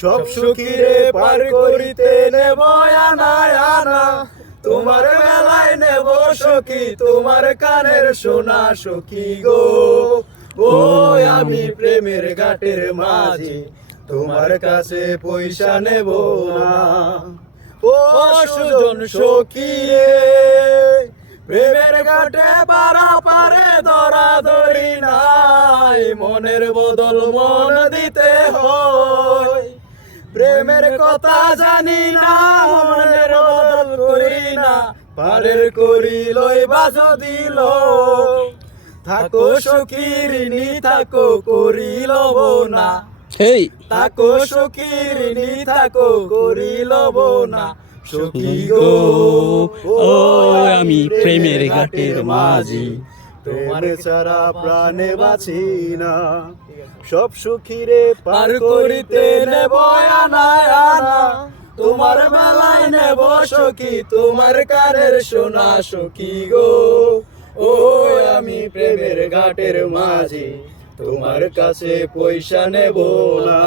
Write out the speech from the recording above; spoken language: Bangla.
সব সুখীরে পার করিতে নেব আনা আনা, তোমার বেলায় নেব সখী তোমার কানের সোনা সখী গো। ও আমি প্রেমের ঘাটের মাঝি, তোমার কাছে পয়সা নেব না। ও সুজন সখী রে, প্রেমের ঘাটে পারে ধরা ধরি নাই, মনের বদল মন দিতে হয়। প্রেমের কথা জানি না, মনের বদল করি না, পারের করি লইবা যদি লও। থাকো সখী ঋণী থাকো করি লব না, এই থাকো সখী ঋণী থাকো করি লব না সখী গো। ও আমি প্রেমের ঘাটের মাঝি, তোমার ছাড়া প্রাণে বাঁচি না। সব সুখীরে পার করিতে নেব আনা আনা, তোমার বেলায় নেব সখী তোমার কানের সোনা সখী গো। ও আমি প্রেমের ঘাটের মাঝি, তোমার কাছে পয়সা নেব না।